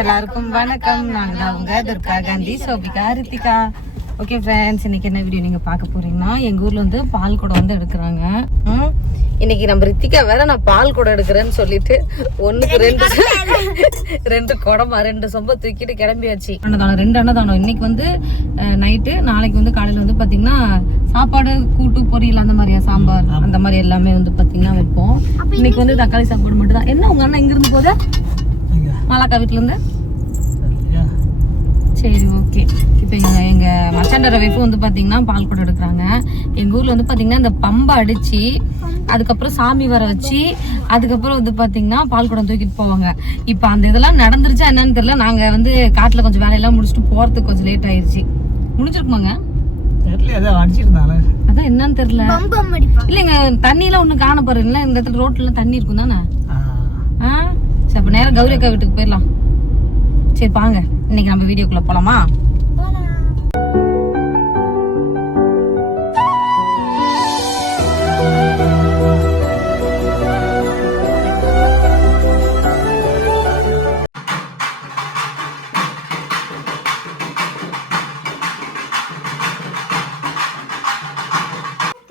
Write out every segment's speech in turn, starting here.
எல்லாருக்கும் வணக்கம். நாங்க தான் உங்க துர்கா காந்தி, சோபிகா, ரித்திகா. ஓகே ஃப்ரெண்ட்ஸ், இன்னைக்கு என்ன வீடியோ நீங்க பார்க்க போறீங்கன்னா, எங்க ஊர்ல வந்து பால் குடம் வந்து எடுக்கிறாங்க. இன்னைக்கு நம்ம ரித்திகா வேற நான் பால் குடம் எடுக்கிறேன்னு சொல்லிட்டு ஒண்ணுக்கு ரெண்டு குடமா 2 சொம்ப தூக்கிட்டு கிளம்பியாச்சு. அன்னதானம் 2 அன்னதானம். இன்னைக்கு வந்து நைட்டு, நாளைக்கு வந்து காலையில வந்து பாத்தீங்கன்னா சாப்பாடு, கூட்டு, பொரியல் அந்த மாதிரியா, சாம்பார் அந்த மாதிரி எல்லாமே வந்து பாத்தீங்கன்னா வைப்போம். இன்னைக்கு வந்து தக்காளி சாப்பாடு மட்டும் தான். என்ன உங்க அண்ணன் இங்க இருந்து போதா மாலாக்கா வீட்டுல இருந்து? சரி, ஓகே. இப்போ எங்க மச்சாண்டர வைஃபும் வந்து பாத்தீங்கன்னா பால் குடம் எடுக்கிறாங்க. எங்க ஊர்ல வந்து பாத்தீங்கன்னா இந்த பம்பை அடிச்சு அதுக்கப்புறம் சாமி வர வச்சு அதுக்கப்புறம் வந்து பாத்தீங்கன்னா பால் குடம் தூக்கிட்டு போவாங்க. இப்ப அந்த இதெல்லாம் நடந்துருச்சா என்னன்னு தெரியல. நாங்க வந்து காட்டுல கொஞ்சம் வேலையெல்லாம் முடிச்சுட்டு போறதுக்கு கொஞ்சம் லேட் ஆயிருச்சு. முடிஞ்சிருக்குமாங்க? அதான் என்னன்னு தெரியல. இல்லைங்க, தண்ணி எல்லாம் ஒண்ணு காண போறீங்களா? இந்த இடத்துல ரோட்ல எல்லாம் தண்ணி இருக்கும் தானே? சரி, அப்ப நேரம் கௌரி அக்கா வீட்டுக்கு போயிடலாம். சரி பாங்க, இன்னைக்கு நம்ம வீடியோக்குள்ள போலாமா?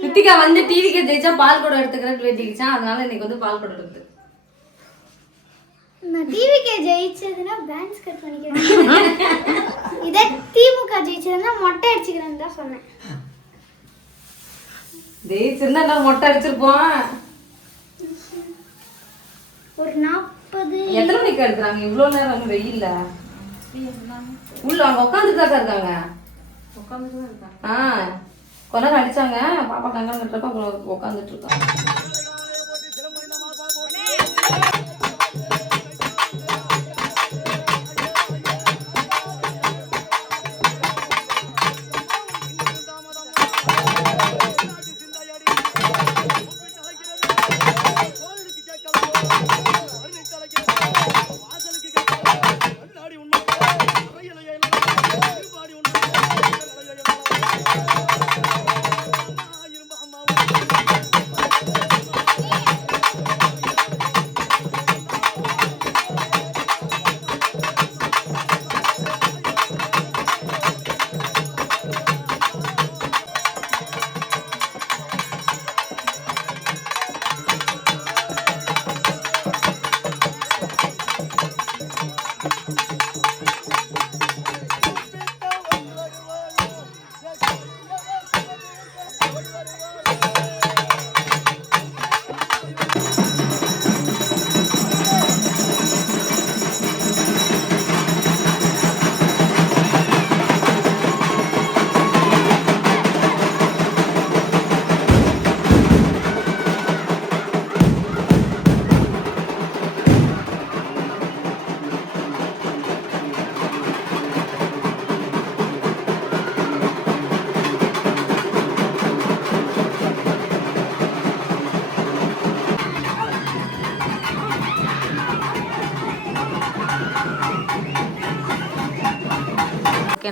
ரித்திகா வந்து டிவிக்கு ஜெயிச்சா பால் குடம் எடுத்துக்கிறேன்னு வேண்டிக்கிச்சான். அதனால இன்னைக்கு வந்து பால் குடம் எடுத்து நான் டிவிக்கு ஜெயிச்சதுன்னா பேன்ஸ் கட் பண்ணிக்கிறேன். இதே திமுக ஜெயிச்சதுன்னா மொட்டை அடிச்சுக்கிறேன்னு தான் சொன்னேன். ஜெயிச்சிருந்தா நான் மொட்டை அடிச்சிருப்போம். ஒரு 40. எத்தனை மணிக்கு எடுக்கிறாங்க? இவ்வளோ நேரம் வெயில்ல உள்ள அவங்க உட்காந்துட்டு தான் இருக்காங்க. உட்காந்துட்டு தான் இருக்காங்க. கொஞ்ச நேரம் அடிச்சாங்க. பாப்பா கங்கன் கட்டுறப்ப உட்காந்துட்டு இருக்காங்க.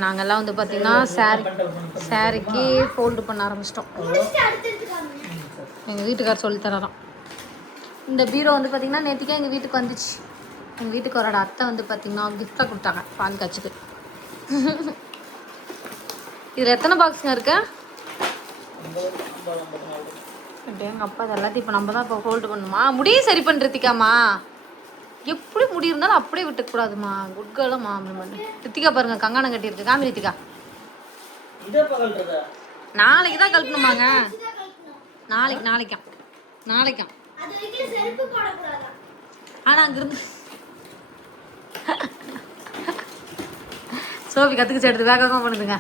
நாங்கெல்லாம் வந்து பார்த்தீங்கன்னா சாரிக்கு ஃபோல்டு பண்ண ஆரம்பிச்சிட்டோம். எங்கள் வீட்டுக்கார் சொல்லித்தராம். இந்த பீரோ வந்து பார்த்தீங்கன்னா நேற்றுக்கே எங்கள் வீட்டுக்கு வந்துச்சு. எங்கள் வீட்டுக்காரோட அத்தை வந்து பார்த்தீங்கன்னா கிஃப்டாக கொடுத்தாங்க பால் காய்ச்சிக்கு. இதில் எத்தனை பாக்ஸுங்க இருக்கு? எங்கள் அப்பா இது எல்லாத்தையும் இப்போ நம்ம தான் இப்போ ஹோல்டு பண்ணுமா? முடியும் சரி பண்ணுறதுக்காமா? எப்படி முடி இருந்தாலும் அப்படியே விட்டுக்கூடாதுமா. குட் கேர்லம்மா. ரித்திகா பாருங்க, கங்காணம் கட்டியிருக்கு. காமி ரித்திகா. நாளைக்கு தான் கழட்டணுமாங்க? நாளைக்காம். ஆனா அங்கிருந்து சோபி கத்துக்கிச்சு எடுத்து வேகமாக பண்ணுதுங்க.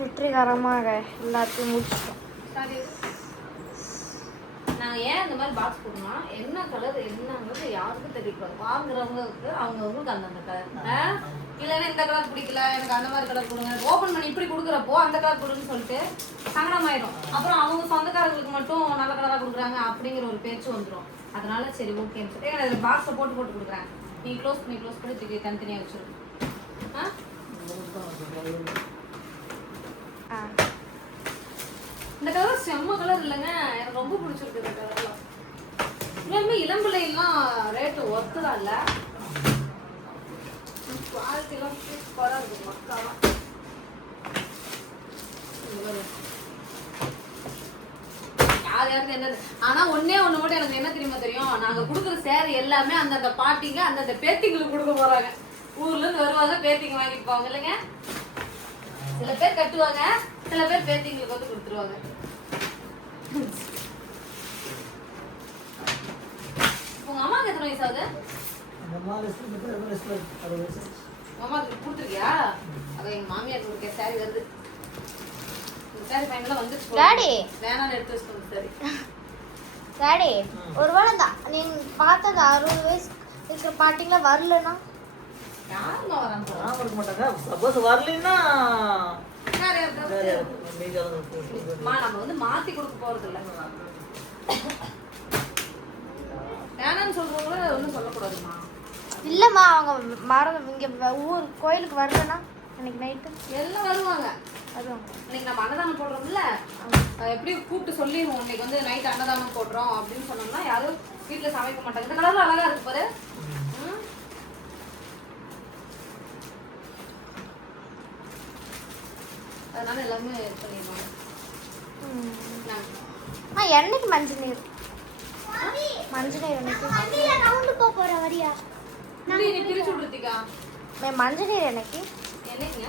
வெற்றிகரமாக எல்லாத்தையும் முடிச்சிட்டோம். நாங்கள் ஏன் இந்த மாதிரி பாக்ஸ் போடணும், என்ன கலர் என்னங்கிறது யாருக்கும் தெரியக்கூடாது. வாங்குறவங்களுக்கு அவங்கவுங்களுக்கு அந்தந்த கலர். இல்லைன்னா இந்த கலர் பிடிக்கல, எனக்கு அந்த மாதிரி கலர் கொடுங்க, ஓப்பன் பண்ணி இப்படி கொடுக்குறப்போ அந்த கலர் கொடுன்னு சொல்லிட்டு சங்கடமாயிடும். அப்புறம் அவங்க சொந்தக்காரங்களுக்கு மட்டும் நல்ல கலராக கொடுக்குறாங்க அப்படிங்கிற ஒரு பேச்சு வந்துடும். அதனால சரி ஓகேன்னு சொல்லிட்டு அதில் பாக்ஸை போட்டு கொடுக்குறேன். நீ க்ளோஸ் பண்ணி தூக்கி தனித்தனியாக வச்சிருக்கேன். இந்த கலர் செம்ம கலர் இல்லைங்க, எனக்கு ரொம்ப பிடிச்சிருக்கு இந்த கலர்லாம். உண்மையுமே இளம்பிள்ளைலாம் ரேட்டு ஒர்த்துதான் இல்லை? குவாலிட்டிலாம் சூப்பராக இருக்கும் மக்காலாம். யார் யாருக்கு என்னது. ஆனா ஒண்ணே ஒண்ணு மட்டும் எனக்கு என்ன தெரியுமா தெரியும், நாங்க கொடுக்குற சேரீ எல்லாமே அந்தந்த பாட்டிங்க அந்தந்த பேத்திங்களுக்கு கொடுக்க போறாங்க. ஊர்ல இருந்து வருவாங்க, பேத்திங்க வாங்கிட்டு போவாங்க இல்லைங்க. சில பேர் கட்டுவாங்க, சில பேர் பேத்திங்களுக்கு வந்து கொடுத்துருவாங்க. உங்க அம்மாவுக்கு எத்தனை வயசு ஆகுது? அம்மாவுக்கு கொடுத்துருக்கியா? அவ எங்க மாமியார் கொடுக்க சாரி வருது. சாரி ஃபைனலா வந்துச்சு. டாடி வேணான்னு எடுத்து வச்சுக்கோங்க. சரி டாடி, ஒருவேளை நீங்க பார்த்தது 60 வயசு இருக்கிற பாட்டிங்களா வரலன்னா யாருங்க வராங்க? நான் இருக்க மாட்டாங்க. சப்போஸ் வரலைன்னா நம்ம வந்து மாத்தி கொடுக்க போறது இல்ல. வேணான்னு சொல்றவங்கள ஒன்றும் சொல்லக்கூடாதுமா. இல்லம்மா, அவங்க மரம் இங்க ஊர் கோயிலுக்கு வரலன்னா அன்னைக்கு நைட்டு எல்லாம் வருவாங்க. வருவாங்க. இன்னைக்கு நம்ம அன்னதானம் போடுறோம்ல, எப்படி கூப்பிட்டு சொல்லிடுவோம் இன்னைக்கு வந்து நைட் அன்னதானம் போடுறோம் அப்படின்னு சொன்னோம்னா யாரும் வீட்டுல சமைக்க மாட்டாங்க. இந்த கலர்ல அழகா இருக்கு பாரு. அதனால எல்லாமே பண்ணிடுவாங்க. என்னைக்கு மஞ்சள் நீர்? மஞ்சள் நீர் என்னைக்கு போற வரியா? நீ பிரிச்சு விடுறதுக்கா? மஞ்சள் நீர் என்னைக்கு? என்னைக்குங்க?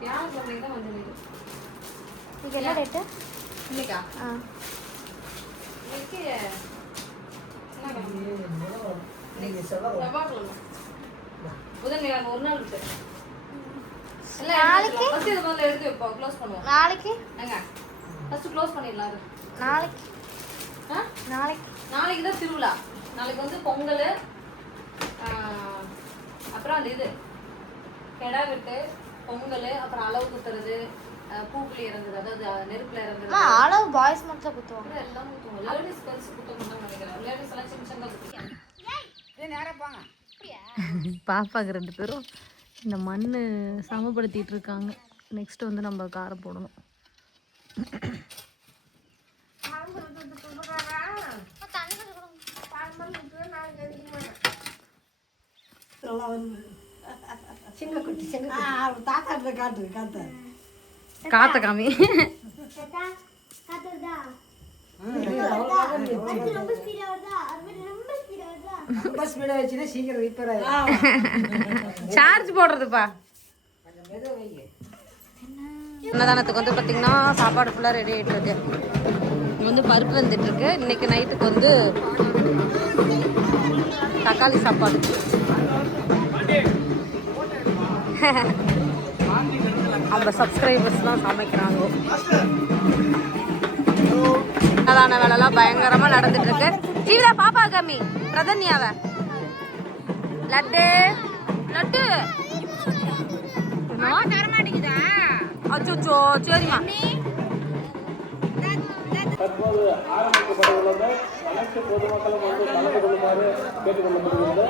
வியாழக்கிழமை தான் மஞ்சள் நீர். இன்னைக்கு என்ன டேட்டு? இன்னைக்கா? இன்னைக்கு செவ்வாய்க்கிழமை. புதன்கிழமை ஒரு நாள் விட்டு. நாளைக்கு ஃபர்ஸ்ட் இது முதல்ல எடுத்து வைப்போம், க்ளோஸ் பண்ணுவோம். நாளைக்கு ஏங்க ஃபர்ஸ்ட் க்ளோஸ் பண்ணிடலாம். அது நாளைக்கு நாளைக்கு நாளைக்கு தான் திருவிழா. நாளைக்கு வந்து பொங்கல், அப்புறம் அந்த இது கெடா வெட்டு, பொங்கல், அப்புறம் அளவு குத்துறது, பூக்குழி இறங்குது, அதாவது நெருப்புல இறங்குறது. அளவு பாய்ஸ் மட்டும் குத்துவாங்க. எல்லாம் குத்துவோம். லேடிஸ் பெருசு குத்த மாட்டாங்க நினைக்கிறேன். லேடிஸ் எல்லாம் சின்ன சின்னதாக குத்திக்காங்க. பாப்பாக்கு 2 பேரும் இந்த மண் சமப்படுத்திட்டு இருக்காங்க. நெக்ஸ்ட் வந்து நம்ம காரம் போடணும். காத்த காமி சார்ஜ் போடுறதுப்பா. அன்னதானத்துக்கு வந்து பார்த்தீங்கன்னா சாப்பாடு ஃபுல்லாக ரெடி ஆகிட்டு இருக்கு. இங்கே வந்து பருப்பு வந்துட்டு இருக்கு. இன்னைக்கு நைட்டுக்கு வந்து தக்காளி சாப்பாடு. நம்ம சப்ஸ்கிரைபர்ஸ்லாம் சமைக்கிறாங்க. அன்னதான வேலைலாம் பயங்கரமாக நடந்துட்டு இருக்கு. ஜீவிதா பாப்பா கம்மி பிரதன்யாவ லட்டு லட்டு அச்சோ சரிம்மா. தற்போது ஆரம்பிக்கப்பட உள்ளது. அனைத்து பொதுமக்களும் வந்து கலந்து கொள்ளுமாறு கேட்டுக்கொள்ளப்படுகிறது.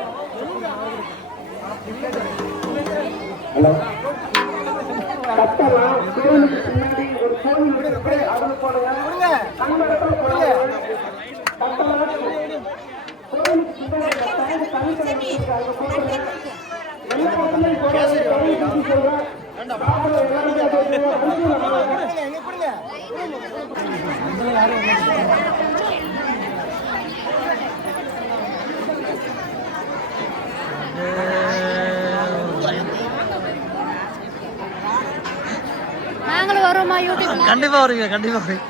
கட்டலாம் கோயிலுக்கு பின்னாடி ஒரு கோயில் இருக்கு, அது போடுங்க. அந்த இடத்துல போடுங்க. கட்டலாம் கோயிலுக்கு பின்னாடி தனித்தனி அது போடுங்க. எல்லா இடத்துலையும் கோயில் சொல்றேன். நாங்களும் வரோமா யூடியூப்? கண்டிப்பா வருவீங்க, கண்டிப்பா வருவீங்க.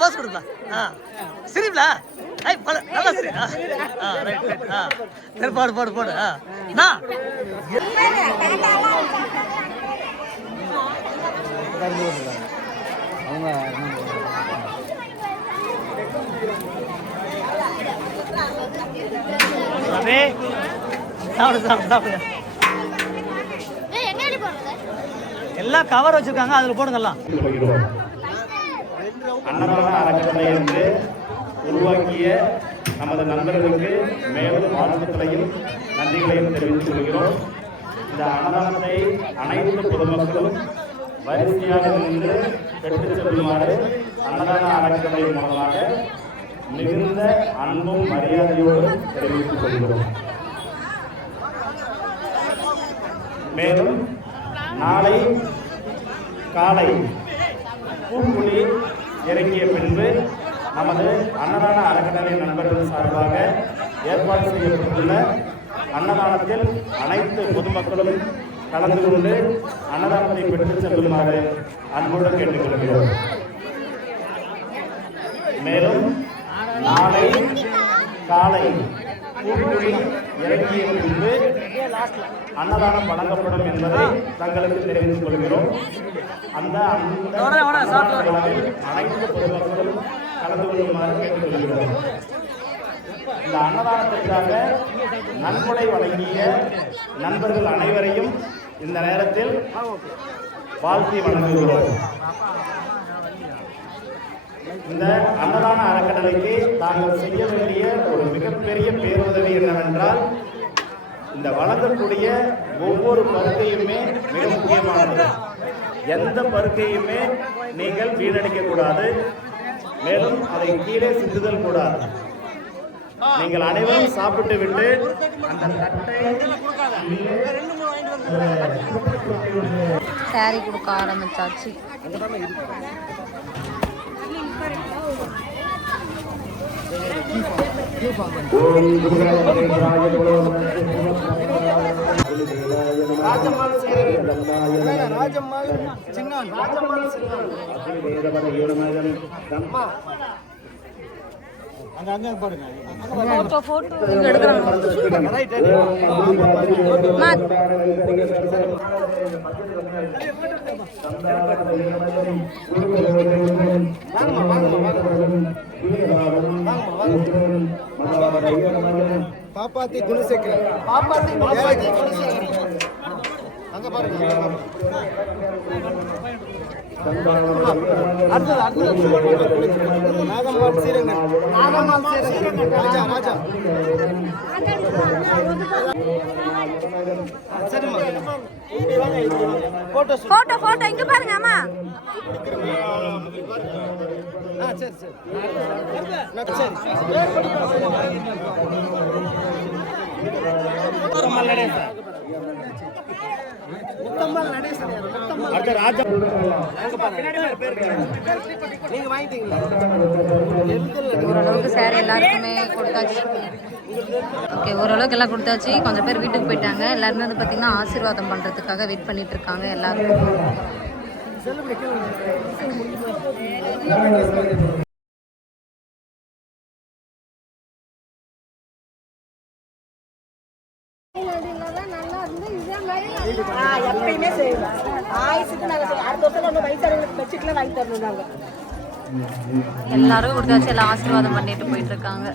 பாஸ் கொடுக்கலாம். சிரிப்ல நல்லா சரி. ரைட் போடு. சாப்பிடுங்க. எல்லாம் கவர் வச்சிருக்காங்க, அதுல போடுங்கலாம். அன்னதான அறக்கட்டளை என்று உருவாக்கிய நமது நண்பர்களுக்கு மேலும் ஆரம்பத்திலையும் நன்றிகளையும் தெரிவித்துக் கொள்கிறோம். இந்த அன்னதானத்தை அனைத்து பொதுமக்களும் வரிசையாக நின்று பெற்றுச் செல்லுமாறு அன்னதான அறக்கட்டளை மூலமாக மிகுந்த அன்பும் மரியாதையோடு தெரிவித்துக் கொள்கிறோம். மேலும் நாளை காலை பூக்குழி இறங்கிய பின்பு நமது அன்னதான அறக்கட்டளை நண்பர்கள் சார்பாக ஏற்பாடு செய்யப்பட்டுள்ள அன்னதானத்தில் அனைத்து பொதுமக்களும் கலந்து கொண்டு அன்னதானத்தை பெற்றுச் செல்லுமாறு அன்புடன் கேட்டுக்கொள்கிறோம். மேலும் நாளை காலை பூக்குழி இறங்கிய பின்பு அன்னதானம் வழங்கப்படும் என்பதை தங்களுக்கு தெரிவித்துக் கொள்கிறோம். அந்த அனைத்து பொதுமக்களும் கலந்து கொள்ளுமாறு கேட்டுக்கொள்கிறோம். இந்த அன்னதானத்திற்காக நன்கொடை வழங்கிய நண்பர்கள் அனைவரையும் இந்த நேரத்தில் வாழ்த்தி வணங்குகிறோம். இந்த அன்னதான அறக்கட்டளைக்கு தாங்கள் செய்ய வேண்டிய ஒரு மிகப்பெரிய பேருதவி என்னவென்றால், இந்த வழங்கக்கூடிய ஒவ்வொரு பருக்கையுமே மிக முக்கியமானது. எந்த பருக்கையுமே நீங்கள் வீணடிக்க கூடாது. மேலும் அதை கீழே சிந்துதல் கூடாது. நீங்கள் அனைவரும் சாப்பிட்டு விட்டு அந்த தட்டை சாரி கொடுக்க ஆரம்பிச்சாச்சு. பாப்பாத்தி குணசேகர் அங்க பாருங்க. நாகம்மாள் சீரங்கன் ராஜா போட்டோ இங்க பாருங்க அம்மா. சரி ஓரளவுக்கு சாரி எல்லாருக்குமே கொடுத்தாச்சு. ஓகே, ஓரளவுக்கு எல்லாம் கொடுத்தாச்சு. கொஞ்சம் பேர் வீட்டுக்கு போயிட்டாங்க. எல்லாருமே வந்து பார்த்தீங்கன்னா ஆசீர்வாதம் பண்ணுறதுக்காக வெயிட் பண்ணிட்டு இருக்காங்க எல்லாருக்கும். எப்பயுமே செய்வோம். ஆயுசுக்கு நாங்கள் அடுத்த வருஷம் ஒன்று வயசானவங்களுக்கு வச்சுட்டுலாம் வாங்கி தரணும். நாங்கள் எல்லாரும் கொடுத்தாச்சு. எல்லாம் ஆசீர்வாதம் பண்ணிட்டு போயிட்டு இருக்காங்க.